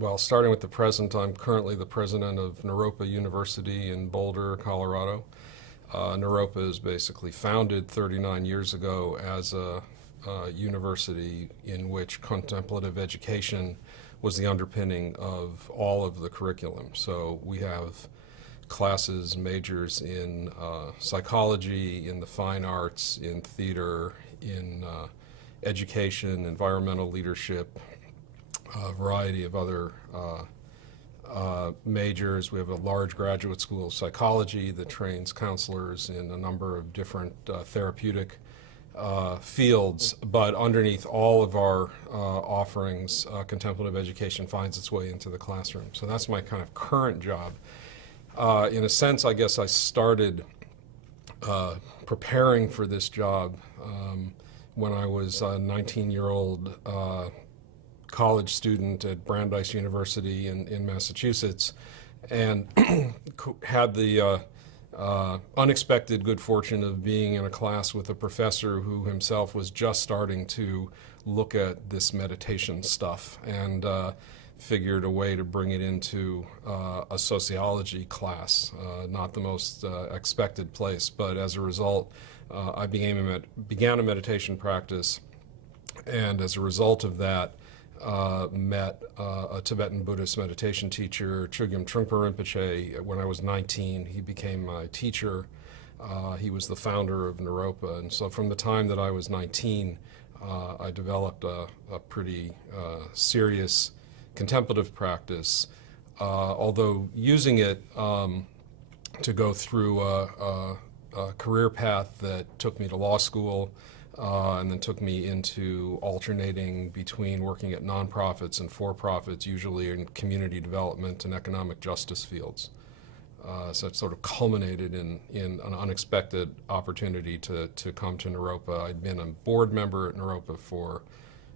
Well, starting with the present, I'm currently the president of Naropa University in Boulder, Colorado. Naropa is basically founded 39 years ago as a university in which contemplative education was the underpinning of all of the curriculum. So we have classes, majors in psychology, in the fine arts, in theater, in education, environmental leadership, a variety of other majors. We have a large graduate school of psychology that trains counselors in a number of different therapeutic fields, but underneath all of our offerings, contemplative education finds its way into the classroom. So that's my kind of current job. In a sense, I guess I started preparing for this job when I was a 19-year-old college student at Brandeis University in Massachusetts, and had the unexpected good fortune of being in a class with a professor who himself was just starting to look at this meditation stuff, and figured a way to bring it into a sociology class. Not the most expected place, but as a result, I began a meditation practice, and as a result of that, met a Tibetan Buddhist meditation teacher, Chogyam Trungpa Rinpoche, when I was 19. He became my teacher. He was the founder of Naropa, and so from the time that I was 19, I developed a pretty serious contemplative practice, although using it to go through a career path that took me to law school, and then took me into alternating between working at nonprofits and for-profits, usually in community development and economic justice fields. So it sort of culminated in an unexpected opportunity to come to Naropa. I'd been a board member at Naropa for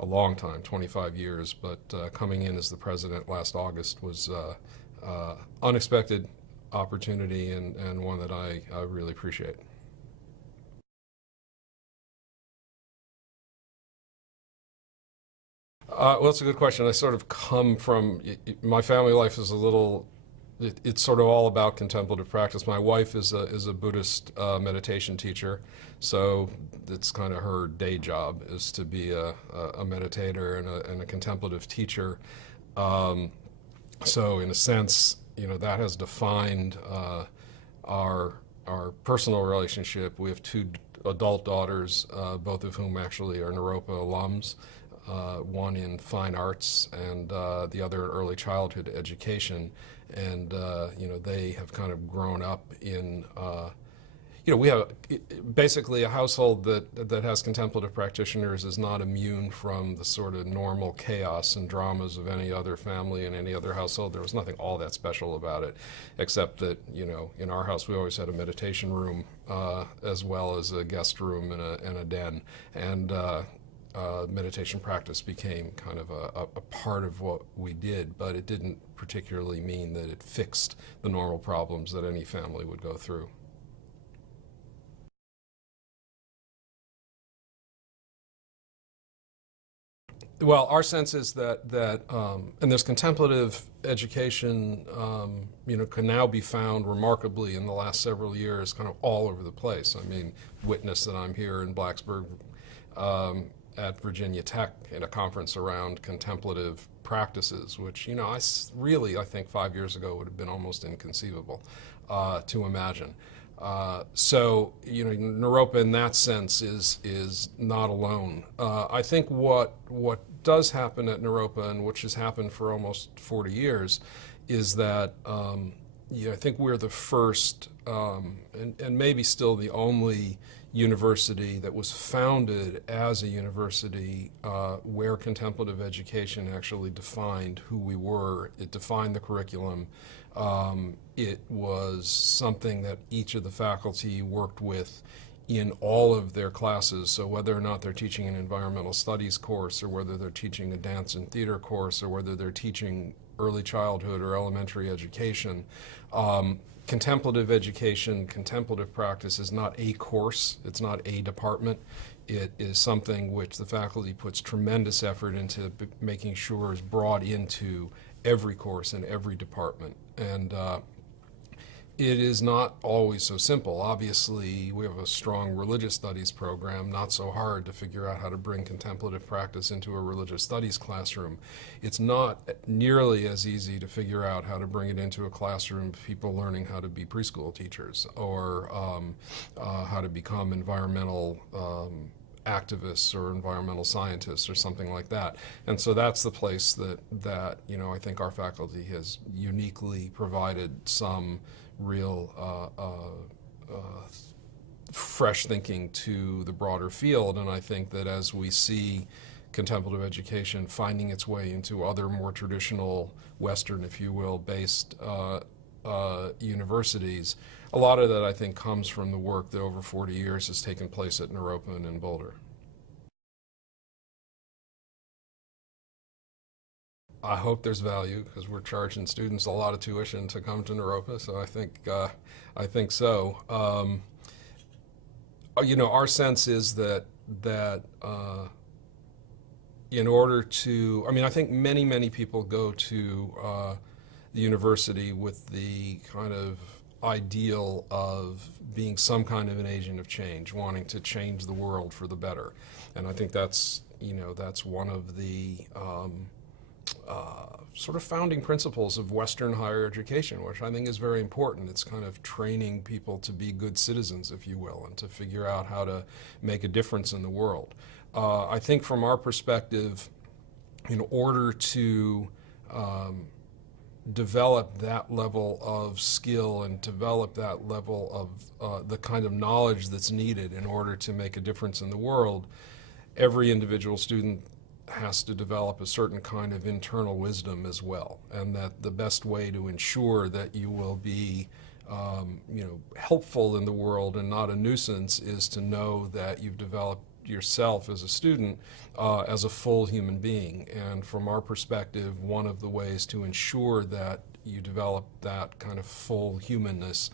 a long time, 25 years, but coming in as the president last August was unexpected opportunity, and one that I really appreciate. Well, it's a good question. I sort of come from, my family life is a little, it's sort of all about contemplative practice. My wife is a Buddhist meditation teacher, so it's kind of her day job is to be a meditator and a contemplative teacher. So in a sense, that has defined our personal relationship. We have two adult daughters, both of whom actually are Naropa alums. One in fine arts and the other in early childhood education, and they have kind of grown up in we have basically a household that has contemplative practitioners is not immune from the sort of normal chaos and dramas of any other family and any other household. There was nothing all that special about it, except that in our house we always had a meditation room as well as a guest room and a den, and meditation practice became kind of a part of what we did, but it didn't particularly mean that it fixed the normal problems that any family would go through. Well, our sense is that and this contemplative education, can now be found remarkably in the last several years, kind of all over the place. I mean, witness that I'm here in Blacksburg at Virginia Tech in a conference around contemplative practices, which I think 5 years ago would have been almost inconceivable to imagine. So Naropa in that sense is not alone. I think what does happen at Naropa, and which has happened for almost 40 years, is that I think we're the first and maybe still the only university that was founded as a university where contemplative education actually defined who we were. It defined the curriculum. It was something that each of the faculty worked with in all of their classes. So whether or not they're teaching an environmental studies course, or whether they're teaching a dance and theater course, or whether they're teaching early childhood or elementary education, contemplative education, contemplative practice is not a course, it's not a department. It is something which the faculty puts tremendous effort into making sure is brought into every course in every department. And it is not always so simple. Obviously, we have a strong religious studies program, not so hard to figure out how to bring contemplative practice into a religious studies classroom. It's not nearly as easy to figure out how to bring it into a classroom of people learning how to be preschool teachers or how to become environmental activists or environmental scientists or something like that. And so that's the place that I think our faculty has uniquely provided some real fresh thinking to the broader field. And I think that as we see contemplative education finding its way into other more traditional Western, if you will, based universities, a lot of that I think comes from the work that over 40 years has taken place at Naropa and in Boulder. I hope there's value because we're charging students a lot of tuition to come to Naropa, so I think so. Our sense is that in order to, I think many people go to the university with the kind of ideal of being some kind of an agent of change, wanting to change the world for the better, and I think that's one of the sort of founding principles of Western higher education, which I think is very important. It's kind of training people to be good citizens, if you will, and to figure out how to make a difference in the world. I think from our perspective, in order to develop that level of skill and develop that level of the kind of knowledge that's needed in order to make a difference in the world, every individual student has to develop a certain kind of internal wisdom as well, and that the best way to ensure that you will be helpful in the world and not a nuisance is to know that you've developed yourself as a student as a full human being. And from our perspective, one of the ways to ensure that you develop that kind of full humanness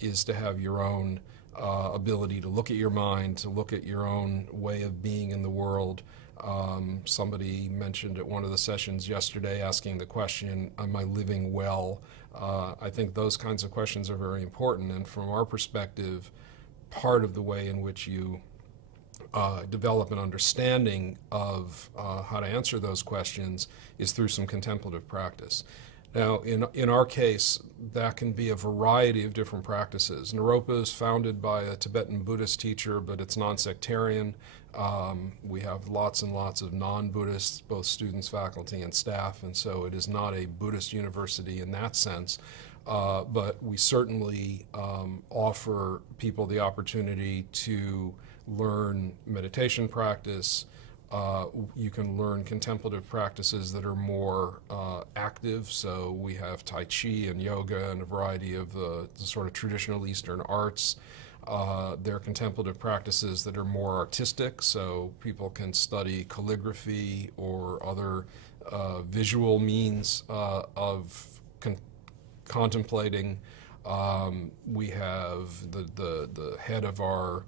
is to have your own ability to look at your mind, to look at your own way of being in the world. Somebody mentioned at one of the sessions yesterday asking the question, am I living well? I think those kinds of questions are very important, and from our perspective, part of the way in which you develop an understanding of how to answer those questions is through some contemplative practice. Now, in our case, that can be a variety of different practices. Naropa is founded by a Tibetan Buddhist teacher, but it's non-sectarian. We have lots and lots of non-Buddhists, both students, faculty, and staff, and so it is not a Buddhist university in that sense. But we certainly offer people the opportunity to learn meditation practice. You can learn contemplative practices that are more active. So we have Tai Chi and yoga and a variety of the sort of traditional Eastern arts. There are contemplative practices that are more artistic, so people can study calligraphy or other visual means of contemplating. We have the head of our,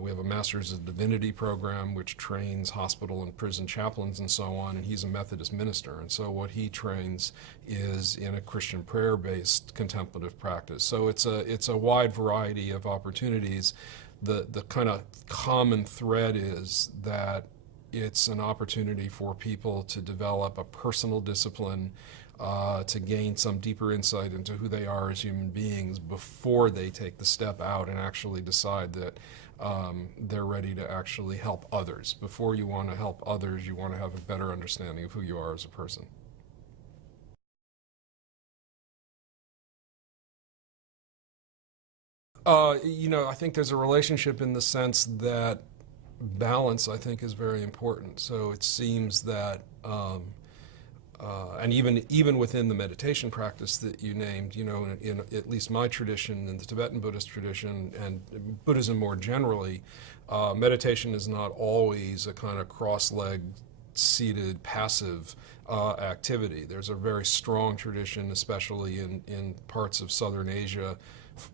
we have a Master's of Divinity program which trains hospital and prison chaplains and so on, and he's a Methodist minister, and so what he trains is in a Christian prayer-based contemplative practice. So it's a wide variety of opportunities. The kind of common thread is that it's an opportunity for people to develop a personal discipline, to gain some deeper insight into who they are as human beings before they take the step out and actually decide that they're ready to actually help others. Before you want to help others, you want to have a better understanding of who you are as a person. I think there's a relationship in the sense that balance, I think, is very important. So it seems that and even within the meditation practice that you named, in at least my tradition, in the Tibetan Buddhist tradition, and Buddhism more generally, meditation is not always a kind of cross-legged, seated, passive activity. There's a very strong tradition, especially in parts of Southern Asia,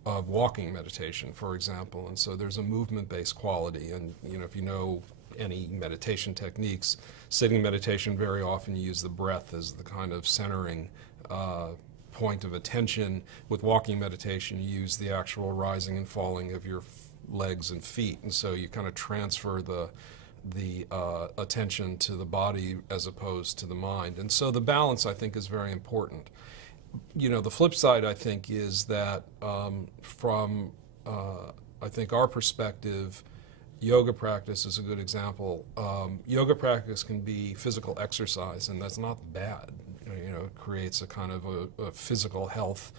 of walking meditation, for example, and so there's a movement-based quality. And if you know any meditation techniques. Sitting meditation, very often you use the breath as the kind of centering point of attention. With walking meditation, you use the actual rising and falling of your legs and feet, and so you kind of transfer the attention to the body as opposed to the mind. And so the balance, I think, is very important. The flip side, I think, is that from I think our perspective, yoga practice is a good example. Yoga practice can be physical exercise, and that's not bad. It creates a kind of a physical health,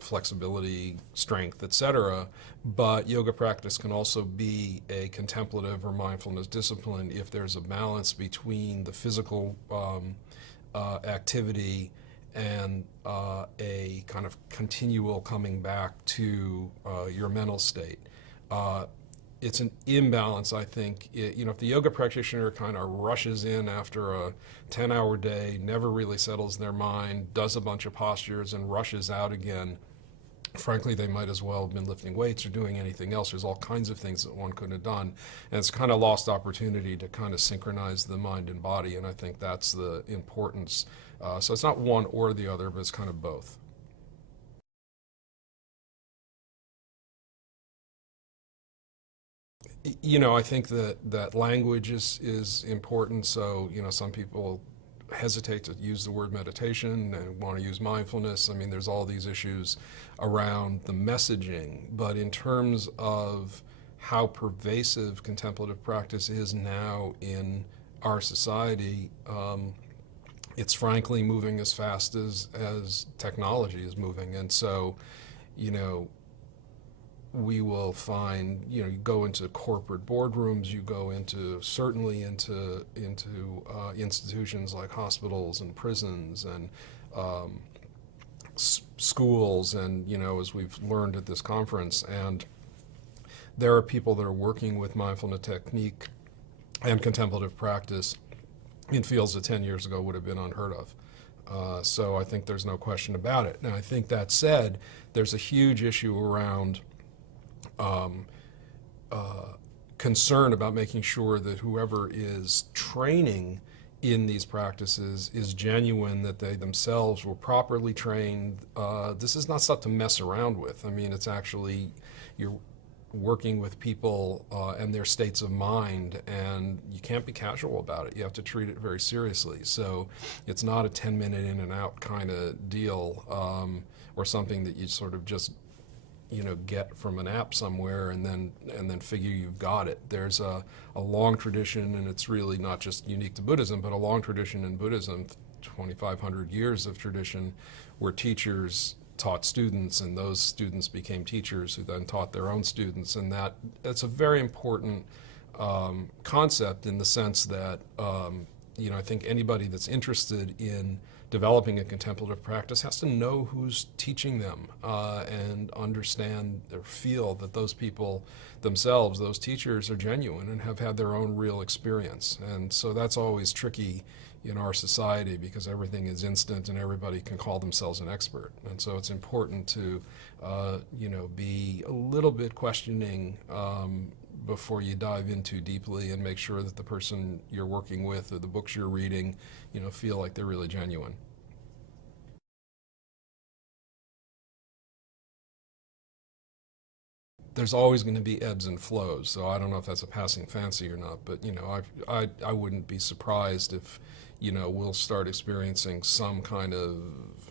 flexibility, strength, etc. But yoga practice can also be a contemplative or mindfulness discipline if there's a balance between the physical activity and a kind of continual coming back to your mental state. It's an imbalance, I think. If the yoga practitioner kind of rushes in after a 10-hour day, never really settles their mind, does a bunch of postures, and rushes out again, frankly, they might as well have been lifting weights or doing anything else. There's all kinds of things that one could have done. And it's kind of lost opportunity to kind of synchronize the mind and body, and I think that's the importance. So it's not one or the other, but it's kind of both. I think that language is important. So, some people hesitate to use the word meditation and want to use mindfulness. I mean, there's all these issues around the messaging. But in terms of how pervasive contemplative practice is now in our society, it's frankly moving as fast as technology is moving. And so, we will find, you go into corporate boardrooms, you go certainly into institutions like hospitals and prisons and schools, and, as we've learned at this conference. And there are people that are working with mindfulness technique and contemplative practice in fields that 10 years ago would have been unheard of. So I think there's no question about it. Now, I think that said, there's a huge issue around concern about making sure that whoever is training in these practices is genuine, that they themselves were properly trained. This is not stuff to mess around with. I mean, it's actually, you're working with people and their states of mind, and you can't be casual about it. You have to treat it very seriously. So it's not a 10-minute in and out kind of deal, or something that you sort of just get from an app somewhere and then figure you've got it. There's a long tradition, and it's really not just unique to Buddhism, but a long tradition in Buddhism, 2,500 years of tradition, where teachers taught students, and those students became teachers who then taught their own students. And that's a very important concept, in the sense that I think anybody that's interested in developing a contemplative practice has to know who's teaching them, and understand or feel that those people themselves, those teachers, are genuine and have had their own real experience. And so that's always tricky in our society, because everything is instant and everybody can call themselves an expert. And so it's important to be a little bit questioning before you dive in too deeply, and make sure that the person you're working with or the books you're reading, feel like they're really genuine. There's always going to be ebbs and flows, so I don't know if that's a passing fancy or not, but I wouldn't be surprised if we'll start experiencing some kind of,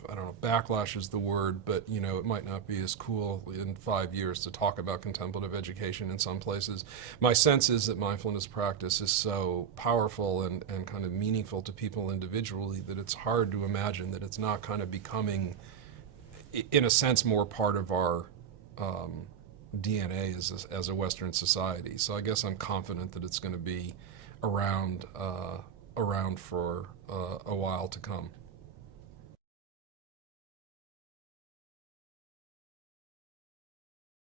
I don't know, backlash is the word, but it might not be as cool in 5 years to talk about contemplative education in some places. My sense is that mindfulness practice is so powerful and kind of meaningful to people individually that it's hard to imagine that it's not kind of becoming, in a sense, more part of our DNA as a Western society. So I guess I'm confident that it's going to be around for a while to come.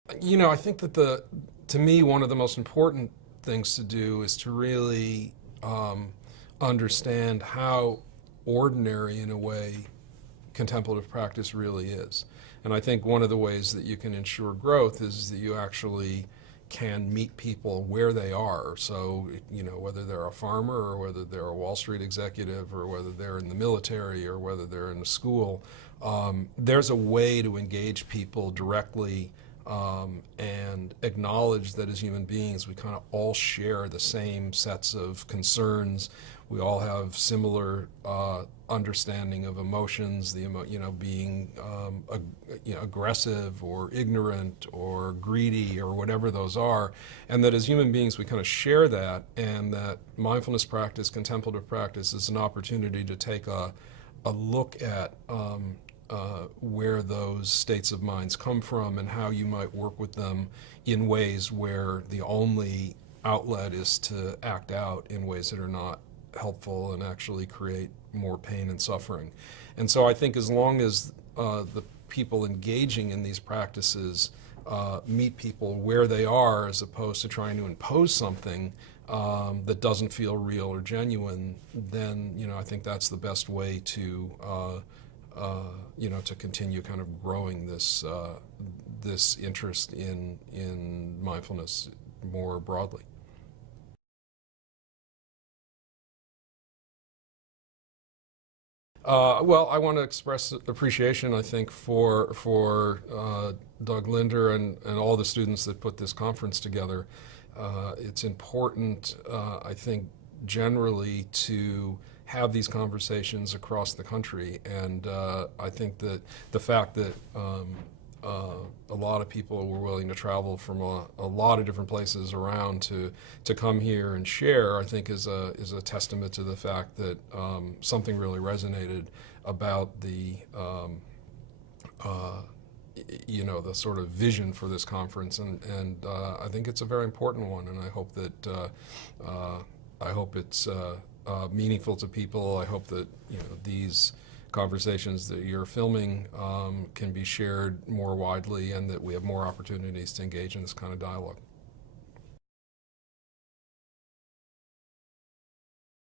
I think that to me, one of the most important things to do is to really understand how ordinary, in a way, contemplative practice really is. And I think one of the ways that you can ensure growth is that you actually can meet people where they are. So, whether they're a farmer or whether they're a Wall Street executive or whether they're in the military or whether they're in a school, there's a way to engage people directly and acknowledge that as human beings we kind of all share the same sets of concerns. We all have similar understanding of emotions, being aggressive or ignorant or greedy or whatever those are, and that as human beings we kind of share that, and that mindfulness practice, contemplative practice, is an opportunity to take a look at where those states of minds come from and how you might work with them in ways where the only outlet is to act out in ways that are not helpful and actually create more pain and suffering. And so I think as long as the people engaging in these practices meet people where they are, as opposed to trying to impose something that doesn't feel real or genuine, then I think that's the best way to to continue kind of growing this this interest in mindfulness more broadly. Well, I want to express appreciation, I think, for Doug Linder and all the students that put this conference together. It's important, I think, generally to have these conversations across the country, and I think that the fact that a lot of people were willing to travel from a lot of different places around to come here and share, I think is a testament to the fact that something really resonated about the the sort of vision for this conference, and I think it's a very important one, and I hope that it's meaningful to people. I hope that these conversations that you're filming can be shared more widely, and that we have more opportunities to engage in this kind of dialogue.